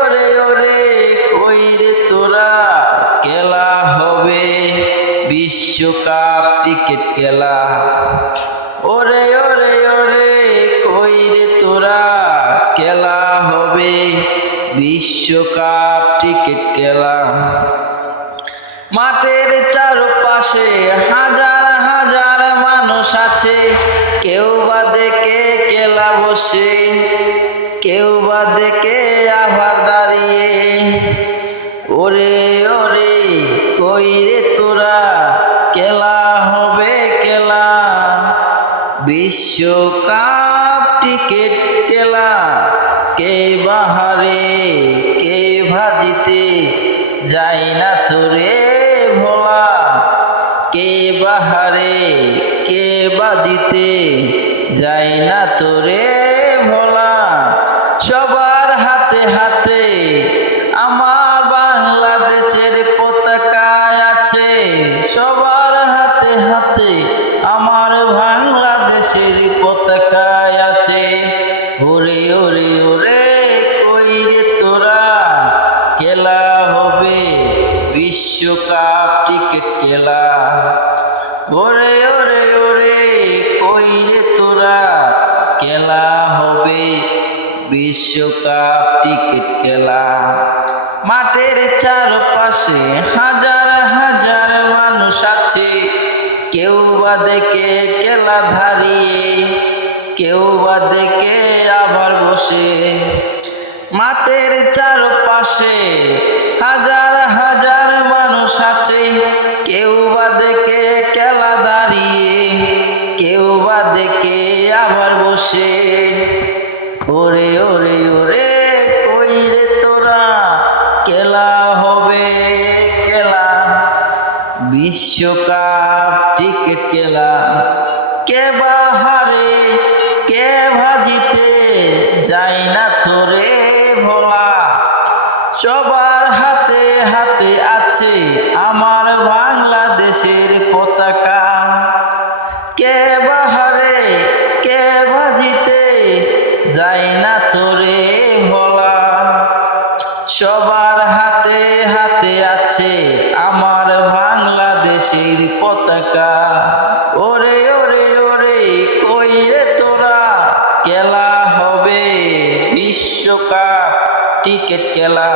ওরে ওরে কই রে তোরা খেলা হবে বিশ্বকাপ ক্রিকেট খেলা। ওরে ওরে ওরে কই রে তোরা খেলা হবে বিশ্বকাপ ক্রিকেট খেলা। মাঠের চারপাশে হাজার হাজার মানুষ আছে, কেউ বা দেখে খেলা বসে, কেউ বা দেখে আবার দাঁড়িয়ে। ওরে ওরে কই রে তোরা খেলা হবে খেলা বিশ্বকাপ ক্রিকেট খেলা। কে বাহারে কে ভাজিতে যায় না তোরে ভোলা, কে বাহারে কে বাজিতে যায় না তোরে ভোলা। সবার হাতে হাতে আমার বাংলাদেশের পতাকা আছে, সবার হাতে হাতে আমার বাংলাদেশের পতাকা আছে। ওরে ওরে ওরে কই রে তোরা খেলা হবে বিশ্বকাপ ক্রিকেট খেলা। ওরে ওরে ওরে কই রে তোরা খেলা হবে বিশ্বকাপ ক্রিকেট খেলা। মাঠের চারপাশে হাজার হাজার মানুষ আছে, কেউ বা দেখে খেলা দাঁড়িয়ে, কেউ বা দেখে আবার বসে। মাঠের চারপাশে হাজার হাজার মানুষ আছে, কেউ বা দেখে খেলা দাঁড়িয়ে, কেউ বা দেখে আবার বসে। ওরে ওরে ওরে কই রে তোরা খেলা হবে খেলা বিশ্বকাপ ক্রিকেট খেলা। কে বাহারে কে ভাজিতে যায় না তোরে ভোলা, সবার হাতে হাতে আছে আমার বাংলাদেশের পতাকা। কে বাহারে কে ভাজিতে যায় না তোরে ভোলা, সবার হাতে হাতে আছে আমার বাংলাদেশের পতাকা। ওরে ওরে ওরে কই রে তোরা খেলা হবে বিশ্বকাপ ক্রিকেট খেলা।